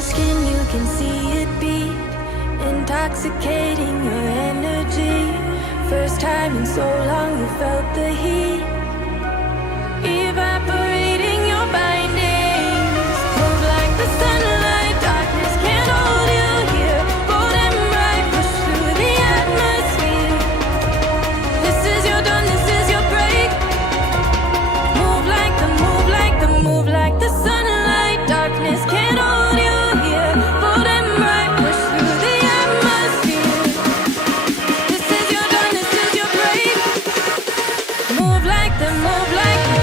your skin, you can see it beat, intoxicating your energy. First time in so long you felt the heat, evaporating your bindings. Move like the sunlight, darkness can't hold you here. Bold and bright, push through the atmosphere. This is your dawn, this is your break. Move like the, move like the, move like the sunlight, darkness can't hold you here. Bold and bright, push through the atmosphere. This is your dawn, this is your break. Move like the, move like the.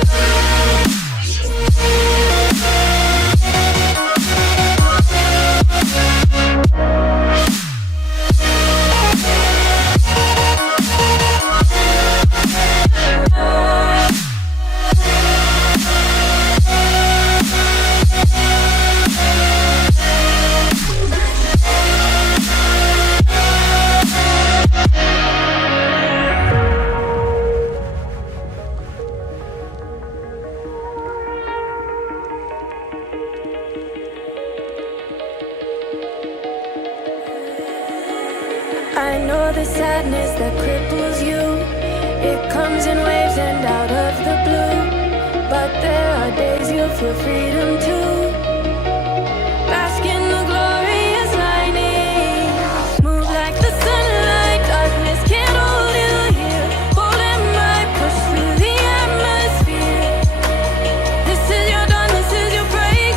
I know the sadness that cripples you. It comes in waves and out of the blue. But there are days you'll feel freedom too. Bask in the glorious lightning. Move like the sunlight, darkness can't hold you here. Bold and bright, push through the atmosphere. This is your dawn, this is your break.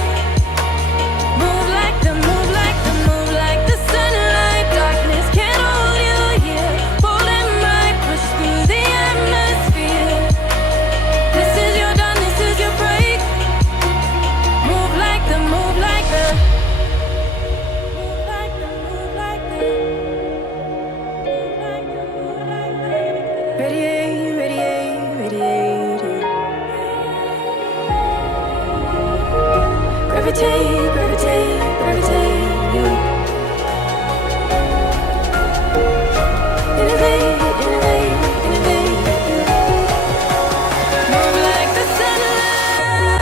Move like the, move like the, move like the sunlight, darkness can't hold you here. Bold and bright, push through the atmosphere. This is your dawn, this is your break. Move like the, move like the, move like the, move like the, move like the, move like the. Radiate, radiate, radiate. Gravitate, gravitate, gravitate. Innovate, innovate, innovate. Move like the sunlight.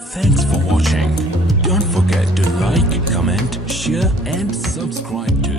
Thanks for watching. Don't forget to like, comment, share and subscribe to